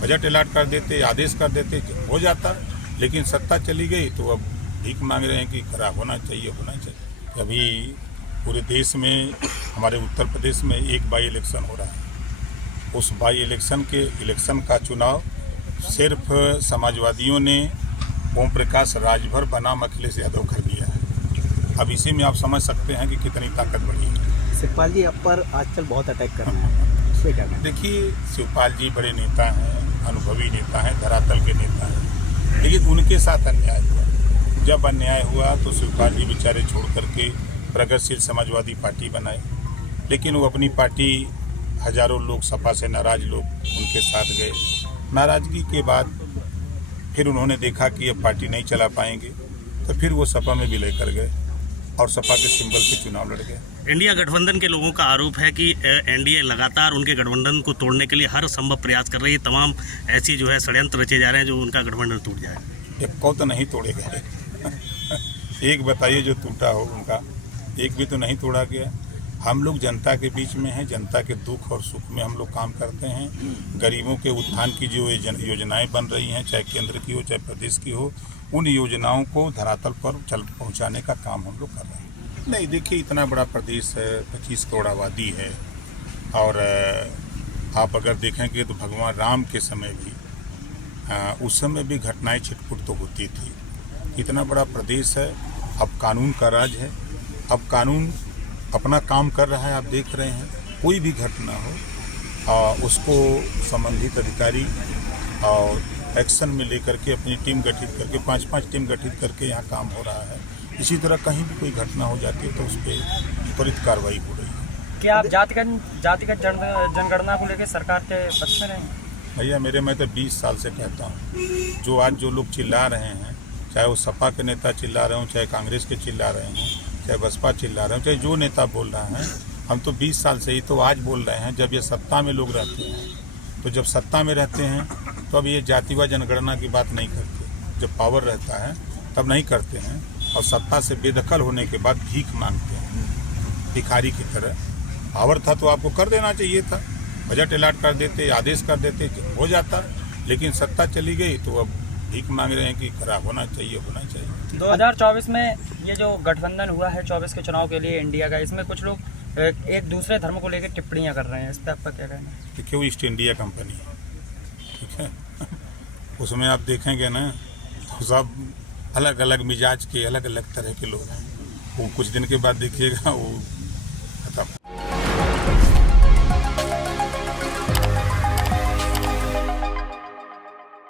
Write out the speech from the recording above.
Budget allot कर देते, आदेश कर देते, हो जाता। लेकिन सत्ता चली गई तो अब भीख मांग रहे हैं कि खराब होना चाहिए, होना चाहिए। अभी पूरे देश में, हमारे उत्तर प्रदेश में एक बाई इलेक्शन हो रहा है। उस बाई इलेक्शन का चुनाव सिर्फ समाजवादियों ने ओम प्रकाश राजभर बनाम अखिलेश यादव कर दिया है। अब इसी में आप समझ सकते हैं कि कितनी ताकत बढ़ी है। शिवपाल जी आप पर आजकल बहुत अटैक कर रहे हैं, इससे क्या कहना है? देखिए, शिवपाल जी बड़े नेता हैं, अनुभवी नेता हैं, धरातल के नेता हैं, लेकिन उनके साथ अन्याय हुआ। जब अन्याय हुआ तो शिवपाल जी बेचारे छोड़ करके प्रगतिशील समाजवादी पार्टी बनाए, लेकिन वो अपनी पार्टी, हजारों लोग सपा से नाराज लोग उनके साथ गए। नाराजगी के बाद फिर उन्होंने देखा कि ये पार्टी नहीं चला पाएंगे, तो फिर वो सपा में विलय कर गए और सपा के सिंबल पे चुनाव लड़ गए। इंडिया गठबंधन के लोगों का आरोप है कि एनडीए लगातार उनके गठबंधन को तोड़ने के लिए हर संभव प्रयास कर रही है। तमाम ऐसी जो है षड्यंत्र रचे जा रहे हैं जो उनका गठबंधन टूट जाए। एक कौ तो नहीं तोड़े गए एक बताइए जो टूटा हो उनका, एक भी तो नहीं तोड़ा गया। हम लोग जनता के बीच में हैं, जनता के दुख और सुख में हम लोग काम करते हैं। गरीबों के उत्थान की जो योजनाएं बन रही हैं, चाहे केंद्र की हो चाहे प्रदेश की हो, उन योजनाओं को धरातल पर पहुंचाने का काम हम लोग कर रहे हैं। नहीं, देखिए, इतना बड़ा प्रदेश है, 25 करोड़ आबादी है, और आप अगर देखेंगे तो भगवान राम के समय भी, उस समय भी घटनाएं छिटपुट तो होती थी। इतना बड़ा प्रदेश है, अब कानून का राज है, अब कानून अपना काम कर रहा है। आप देख रहे हैं, कोई भी घटना हो उसको संबंधित अधिकारी और एक्शन में लेकर के अपनी टीम गठित करके 5-5 टीम गठित करके यहाँ काम हो रहा है। इसी तरह कहीं भी कोई घटना हो जाती है तो उस पर त्वरित कार्रवाई हो रही है। क्या आप जातिगत जनगणना को लेकर सरकार के पक्ष में नहीं? भैया, मैं तो 20 साल से कहता हूँ, जो लोग चिल्ला रहे हैं, चाहे वो सपा के नेता चिल्ला रहे हों, चाहे कांग्रेस के चिल्ला रहे हों, चाहे बसपा चिल्ला रहे हों, चाहे जो नेता बोल रहा है, हम तो 20 साल से ही तो आज बोल रहे हैं। जब ये सत्ता में लोग रहते हैं, तो जब सत्ता में रहते हैं तो अब ये जातिवार जनगणना की बात नहीं करते। जब पावर रहता है तब नहीं करते हैं, और सत्ता से बेदखल होने के बाद भीख मांगते हैं भिखारी की तरह। पावर था तो आपको कर देना चाहिए था, बजट अलाट कर देते, आदेश कर देते, हो जाता। लेकिन सत्ता चली गई तो अब भीख मांग रहे हैं कि खराब होना चाहिए, होना चाहिए। 2024 में ये जो गठबंधन हुआ है 24 के चुनाव के लिए इंडिया का, इसमें कुछ लोग एक दूसरे धर्म को लेकर टिप्पणियां कर रहे हैं, इस पर आपका क्या कहना है? देखिए, वो ईस्ट इंडिया कंपनी है, ठीक है उसमें आप देखेंगे ना तो सब अलग अलग मिजाज के, अलग अलग तरह के लोग हैं। वो कुछ दिन के बाद देखिएगा वो